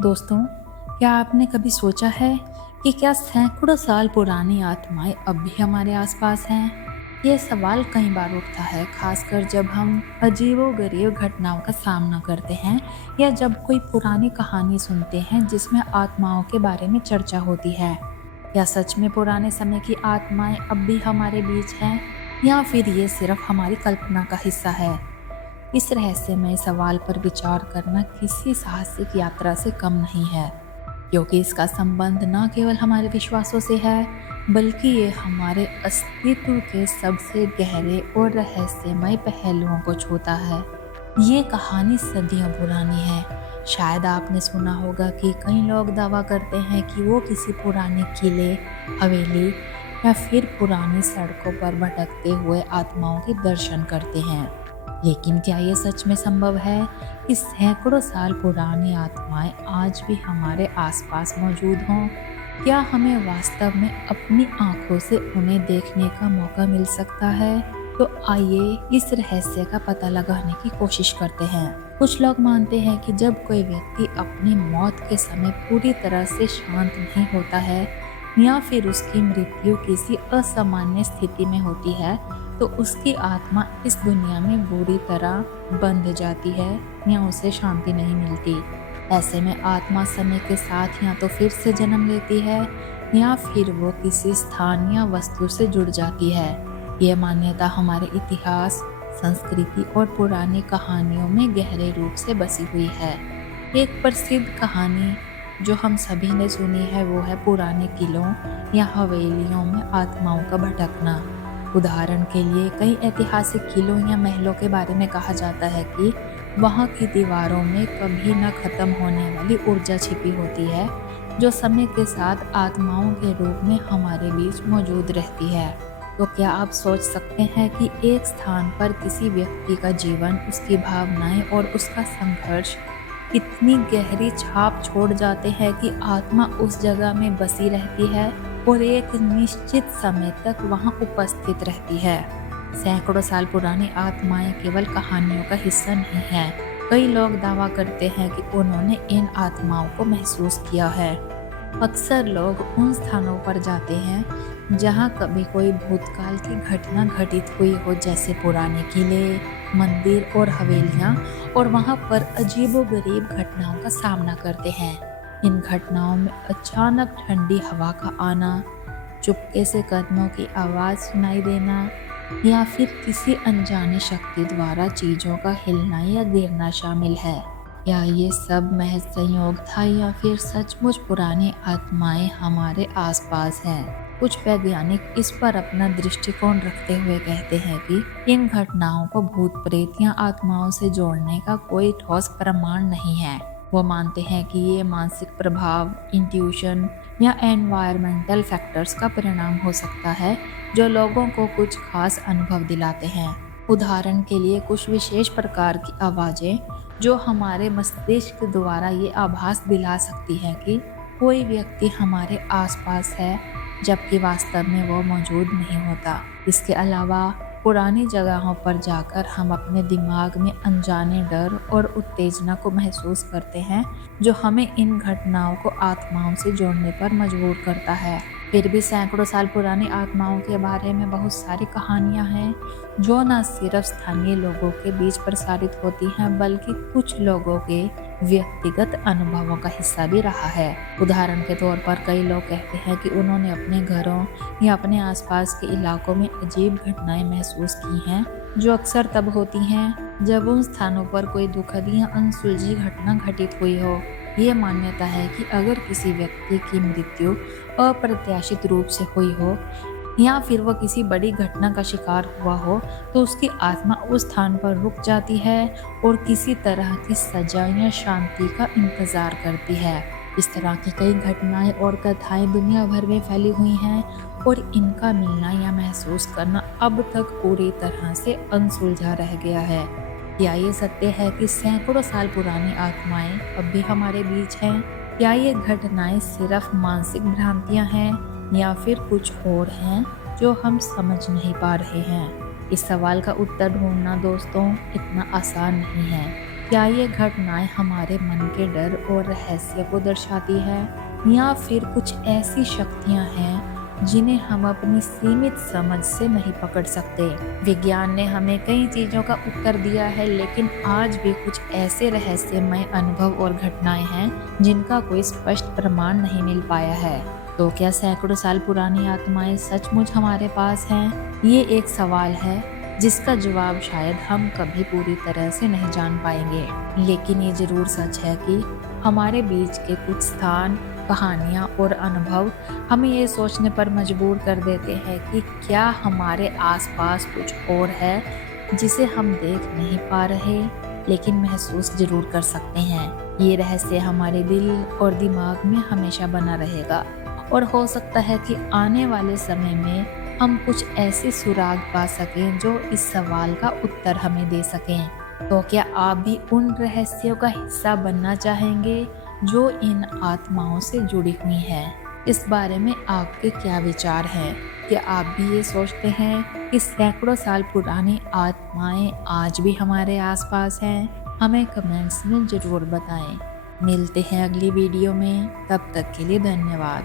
दोस्तों, क्या आपने कभी सोचा है कि क्या सैकड़ों साल पुरानी आत्माएं अब भी हमारे आसपास हैं? ये सवाल कई बार उठता है, खासकर जब हम अजीबोगरीब घटनाओं का सामना करते हैं या जब कोई पुरानी कहानी सुनते हैं जिसमें आत्माओं के बारे में चर्चा होती है। क्या सच में पुराने समय की आत्माएं अब भी हमारे बीच हैं या फिर ये सिर्फ हमारी कल्पना का हिस्सा है? इस रहस्यमय सवाल पर विचार करना किसी साहसिक यात्रा से कम नहीं है, क्योंकि इसका संबंध न केवल हमारे विश्वासों से है, बल्कि ये हमारे अस्तित्व के सबसे गहरे और रहस्यमय पहलुओं को छूता है। ये कहानी सदियों पुरानी है। शायद आपने सुना होगा कि कई लोग दावा करते हैं कि वो किसी पुराने किले, हवेली या फिर पुरानी सड़कों पर भटकते हुए आत्माओं के दर्शन करते हैं। लेकिन क्या ये सच में संभव है कि सैकड़ों साल पुरानी आत्माएं आज भी हमारे आसपास मौजूद हों? क्या हमें वास्तव में अपनी आंखों से उन्हें देखने का मौका मिल सकता है? तो आइए इस रहस्य का पता लगाने की कोशिश करते हैं। कुछ लोग मानते हैं कि जब कोई व्यक्ति अपनी मौत के समय पूरी तरह से शांत नहीं होता है या फिर उसकी मृत्यु किसी असामान्य स्थिति में होती है, तो उसकी आत्मा इस दुनिया में बुरी तरह बंध जाती है या उसे शांति नहीं मिलती। ऐसे में आत्मा समय के साथ या तो फिर से जन्म लेती है या फिर वो किसी स्थान या वस्तु से जुड़ जाती है। यह मान्यता हमारे इतिहास, संस्कृति और पुरानी कहानियों में गहरे रूप से बसी हुई है। एक प्रसिद्ध कहानी जो हम सभी ने सुनी है वो है पुराने किलों या हवेलियों में आत्माओं का भटकना। उदाहरण के लिए कई ऐतिहासिक किलों या महलों के बारे में कहा जाता है कि वहाँ की दीवारों में कभी न खत्म होने वाली ऊर्जा छिपी होती है, जो समय के साथ आत्माओं के रूप में हमारे बीच मौजूद रहती है। तो क्या आप सोच सकते हैं कि एक स्थान पर किसी व्यक्ति का जीवन, उसकी भावनाएं और उसका संघर्ष इतनी गहरी छाप छोड़ जाते हैं कि आत्मा उस जगह में बसी रहती है और एक निश्चित समय तक वहां उपस्थित रहती है। सैकड़ों साल पुरानी आत्माएं केवल कहानियों का हिस्सा नहीं है। कई लोग दावा करते हैं कि उन्होंने इन आत्माओं को महसूस किया है। अक्सर लोग उन स्थानों पर जाते हैं जहां कभी कोई भूतकाल की घटना घटित हुई हो, जैसे पुराने किले, मंदिर और हवेलियां, और वहां पर अजीबोगरीब घटनाओं का सामना करते हैं। इन घटनाओं में अचानक ठंडी हवा का आना, चुपके से कदमों की आवाज़ सुनाई देना या फिर किसी अनजानी शक्ति द्वारा चीज़ों का हिलना या गिरना शामिल है। क्या ये सब महज संयोग था या फिर सचमुच पुरानी आत्माएं हमारे आसपास हैं? कुछ वैज्ञानिक इस पर अपना दृष्टिकोण रखते हुए कहते हैं कि इन घटनाओं को भूत प्रेत या आत्माओं से जोड़ने का कोई ठोस प्रमाण नहीं है। वो मानते हैं कि ये मानसिक प्रभाव, इंट्यूशन या एनवायरमेंटल फैक्टर्स का परिणाम हो सकता है, जो लोगों को कुछ खास अनुभव दिलाते हैं। उदाहरण के लिए कुछ विशेष प्रकार की आवाज़ें जो हमारे मस्तिष्क द्वारा ये आभास दिला सकती है कि कोई व्यक्ति हमारे आसपास है, जबकि वास्तव में वो मौजूद नहीं होता। इसके अलावा पुरानी जगहों पर जाकर हम अपने दिमाग में अनजाने डर और उत्तेजना को महसूस करते हैं, जो हमें इन घटनाओं को आत्माओं से जोड़ने पर मजबूर करता है। फिर भी सैकड़ों साल पुरानी आत्माओं के बारे में बहुत सारी कहानियां हैं, जो न सिर्फ स्थानीय लोगों के बीच प्रसारित होती हैं, बल्कि कुछ लोगों के व्यक्तिगत अनुभवों का हिस्सा भी रहा है। उदाहरण के तौर पर कई लोग कहते हैं कि उन्होंने अपने घरों या अपने आसपास के इलाकों में अजीब घटनाएं महसूस की हैं, जो अक्सर तब होती हैं जब उन स्थानों पर कोई दुखद या अनसुलझी घटना घटित हुई हो। ये मान्यता है कि अगर किसी व्यक्ति की मृत्यु अप्रत्याशित रूप से हुई हो या फिर वह किसी बड़ी घटना का शिकार हुआ हो, तो उसकी आत्मा उस स्थान पर रुक जाती है और किसी तरह की सजा या शांति का इंतजार करती है। इस तरह की कई घटनाएं और कथाएं दुनिया भर में फैली हुई हैं और इनका मिलना या महसूस करना अब तक पूरी तरह से अनसुलझा रह गया है। क्या ये सत्य है कि सैकड़ों साल पुरानी आत्माएं अब भी हमारे बीच हैं? क्या ये घटनाएं सिर्फ मानसिक भ्रांतियां हैं या फिर कुछ और हैं जो हम समझ नहीं पा रहे हैं? इस सवाल का उत्तर ढूंढना दोस्तों इतना आसान नहीं है, क्या ये घटनाएं हमारे मन के डर और रहस्य को दर्शाती है, या फिर कुछ ऐसी शक्तियां हैं जिन्हें हम अपनी सीमित समझ से नहीं पकड़ सकते? विज्ञान ने हमें कई चीजों का उत्तर दिया है, लेकिन आज भी कुछ ऐसे रहस्यमय अनुभव और घटनाएं हैं जिनका कोई स्पष्ट प्रमाण नहीं मिल पाया है। तो क्या सैकड़ों साल पुरानी आत्माएं सचमुच हमारे पास हैं? ये एक सवाल है जिसका जवाब शायद हम कभी पूरी तरह से नहीं जान पाएंगे, लेकिन ये जरूर सच है कि हमारे बीच के कुछ स्थान, कहानियाँ और अनुभव हमें ये सोचने पर मजबूर कर देते हैं कि क्या हमारे आसपास कुछ और है जिसे हम देख नहीं पा रहे, लेकिन महसूस जरूर कर सकते हैं। ये रहस्य हमारे दिल और दिमाग में हमेशा बना रहेगा, और हो सकता है कि आने वाले समय में हम कुछ ऐसे सुराग पा सकें जो इस सवाल का उत्तर हमें दे सकें। तो क्या आप भी उन रहस्यों का हिस्सा बनना चाहेंगे जो इन आत्माओं से जुड़ी हुई हैं? इस बारे में आपके क्या विचार हैं? क्या आप भी ये सोचते हैं कि सैकड़ों साल पुरानी आत्माएं आज भी हमारे आसपास हैं? हमें कमेंट्स में जरूर बताएं। मिलते हैं अगली वीडियो में, तब तक के लिए धन्यवाद।